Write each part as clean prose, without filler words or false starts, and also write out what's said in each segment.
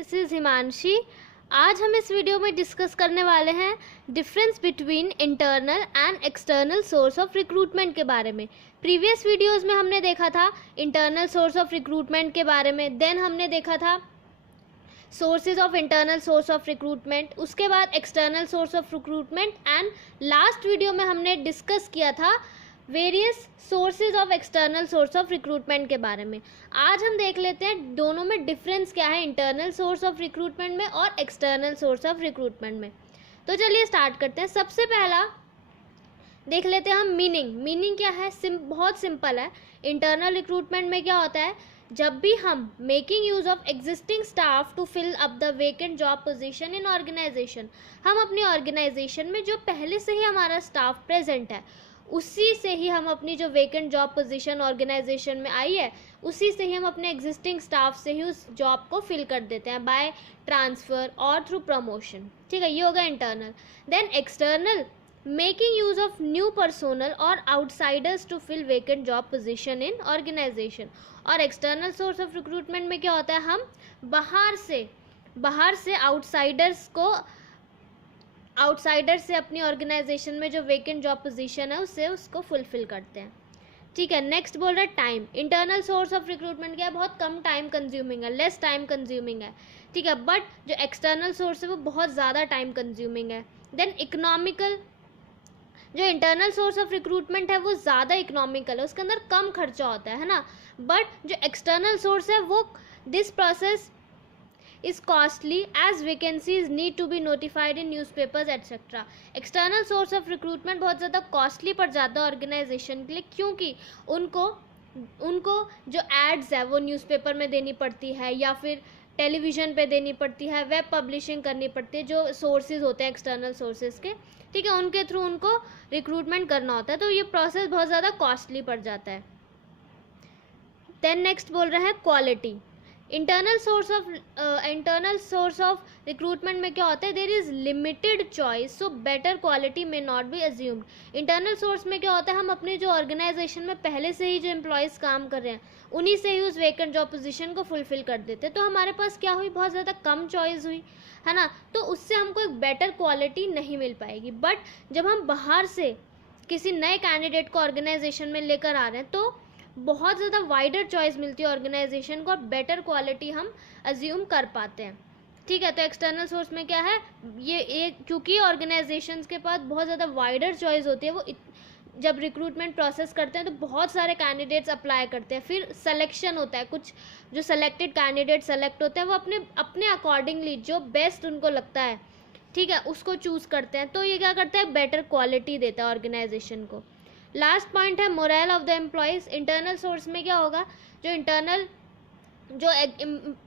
This is Himanshi. आज हम इस वीडियो में डिस्कस करने वाले हैं difference between internal and external source of recruitment के बारे में। प्रीवियस वीडियोस में हमने देखा था इंटरनल सोर्स ऑफ रिक्रूटमेंट के बारे में, देन हमने देखा था sources of internal source of recruitment, उसके बाद external source of recruitment, and last video में हमने डिस्कस किया था various sources of external source of recruitment के बारे में। आज हम देख लेते हैं दोनों में डिफरेंस क्या है, इंटरनल सोर्स ऑफ रिक्रूटमेंट में और एक्सटर्नल सोर्स ऑफ रिक्रूटमेंट में। तो चलिए स्टार्ट करते हैं। सबसे पहला देख लेते हैं हम मीनिंग क्या है। बहुत सिंपल है। इंटरनल रिक्रूटमेंट में क्या होता है, जब भी हम making use of existing staff to fill up the vacant job position in organisation, हम अपनी ऑर्गेनाइजेशन में जो पहले से ही हमारा स्टाफ प्रेजेंट है उसी से ही हम अपनी जो वेकेंट जॉब पोजीशन ऑर्गेनाइजेशन में आई है उसी से ही हम अपने एग्जिस्टिंग स्टाफ से ही उस जॉब को फिल कर देते हैं बाय ट्रांसफ़र और थ्रू प्रमोशन। ठीक है, ये होगा internal. Then external, making use of new personnel और outsiders to fill vacant job position in organisation. और एक्सटर्नल सोर्स ऑफ रिक्रूटमेंट में क्या होता है, हम बाहर से आउटसाइडर से अपनी ऑर्गेनाइजेशन में जो वेकेंट जॉब पोजीशन है उसको फुलफिल करते हैं। ठीक है, नेक्स्ट बोल रहा है time. Internal source of recruitment क्या है, बहुत कम टाइम कंज्यूमिंग है, लेस टाइम कंज्यूमिंग है। ठीक है, बट जो एक्सटर्नल सोर्स है वो बहुत ज़्यादा टाइम कंज्यूमिंग है। देन इकोनॉमिकल, जो इंटरनल सोर्स ऑफ रिक्रूटमेंट है वो ज़्यादा इकोनॉमिकल है, उसके अंदर कम खर्चा होता है ना। बट जो एक्सटर्नल सोर्स है वो this process is costly as vacancies need to be notified in newspapers etc. External source of recruitment बहुत ज़्यादा कॉस्टली पड़ जाता है ऑर्गेनाइजेशन के लिए, क्योंकि उनको जो एड्स है वो न्यूज़पेपर में देनी पड़ती है या फिर टेलीविज़न पे देनी पड़ती है, वेब पब्लिशिंग करनी पड़ती है, जो सोर्सेज होते हैं एक्सटर्नल सोर्सेज के। ठीक है, उनके थ्रू उनको रिक्रूटमेंट करना होता है, तो ये प्रोसेस बहुत ज़्यादा कॉस्टली पड़ जाता है। देन नेक्स्ट बोल रहा है quality. Internal source of recruitment में क्या होता है, there is limited choice so better quality may not be assumed. Internal source में क्या होता है, हम अपने जो ऑर्गेनाइजेशन में पहले से ही जो एम्प्लॉयज़ काम कर रहे हैं उन्हीं से ही उस वेकेंट जॉब पोजीशन को फुलफिल कर देते हैं, तो हमारे पास क्या हुई, बहुत ज़्यादा कम चॉइस हुई है ना, तो उससे हमको एक बेटर क्वालिटी नहीं मिल पाएगी। बट जब हम बाहर से किसी नए कैंडिडेट को ऑर्गेनाइजेशन में लेकर आ रहे हैं तो बहुत ज़्यादा वाइडर चॉइस मिलती है ऑर्गेनाइजेशन को और बेटर क्वालिटी हम अज्यूम कर पाते हैं। ठीक है, तो एक्सटर्नल सोर्स में क्या है, ये क्योंकि ऑर्गेनाइजेशंस के पास बहुत ज़्यादा वाइडर चॉइस होती है, वो जब रिक्रूटमेंट प्रोसेस करते हैं तो बहुत सारे कैंडिडेट्स अप्लाई करते हैं, फिर सिलेक्शन होता है, कुछ जो सेलेक्टेड कैंडिडेट सेलेक्ट होते हैं वो अपने अकॉर्डिंगली जो बेस्ट उनको लगता है, ठीक है, उसको चूज़ करते हैं। तो ये क्या करता है, बेटर क्वालिटी देता है ऑर्गेनाइजेशन को। लास्ट पॉइंट है moral of the employees. Internal source में क्या होगा, जो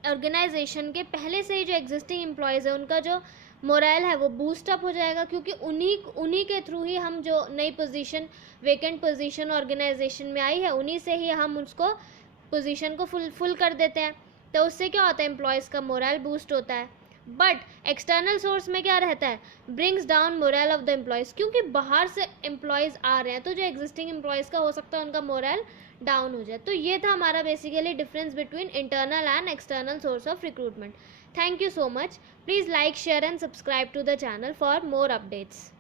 ऑर्गेनाइजेशन के पहले से ही जो एग्जिस्टिंग एम्प्लॉयज़ है उनका जो मोरल है वो बूस्ट अप हो जाएगा, क्योंकि उन्हीं के थ्रू ही हम जो नई पोजीशन वेकेंट पोजीशन ऑर्गेनाइजेशन में आई है उन्हीं से ही हम उसको पोजीशन को फुल कर देते हैं, तो उससे क्या होता है, एम्प्लॉयज़ का मोरल बूस्ट होता है। बट एक्सटर्नल सोर्स में क्या रहता है, brings down moral of the employees, क्योंकि बाहर से एम्प्लॉयज़ आ रहे हैं तो जो एग्जिस्टिंग एम्प्लॉयज़ का हो सकता है उनका मोरल डाउन हो जाए। तो ये था हमारा basically difference between internal and external source of recruitment. Thank you so much. Please like, share and subscribe to the channel for more updates.